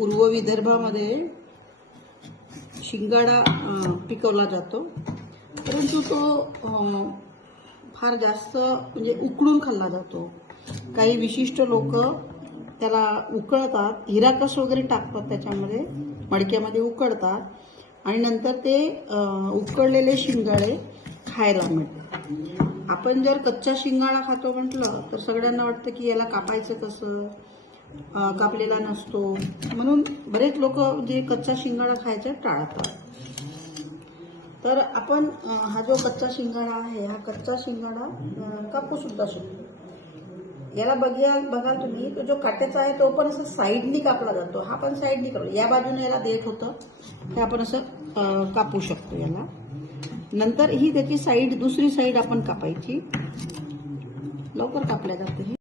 पूर्व विदर्भामध्ये शिंगाडा पिकवला जातो, परंतु तो फार जास्त म्हणजे उकडून खाल्ला जातो. काही विशिष्ट लोक त्याला उकळतात, हिराकस वगैरे टाकतात त्याच्यामध्ये, मडक्यामध्ये उकळतात आणि नंतर ते उकळलेले शिंगाडे खायला मिळतात. आपण जर कच्चा शिंगाडा खातो म्हटलं तर सगळ्यांना वाटतं की याला कापायचं कसं, कापलेला नसतो, म्हणून बरेच लोक जे कच्चा शिंगाडा खायचं टाळतात. तर आपण हा जो कच्चा शिंगाडा आहे, हा कच्चा शिंगाडा कापू सुद्धा शकतो. याला बघाल तुम्ही, तो जो काट्याचा आहे तो पण असं साईडनी कापला जातो, हा पण साईडनी कापला, या बाजूने याला देठ होतं, हे आपण असं कापू शकतो याला. नंतर ही त्याची साईड, दुसरी साईड आपण कापायची, लवकर कापल्या जाते.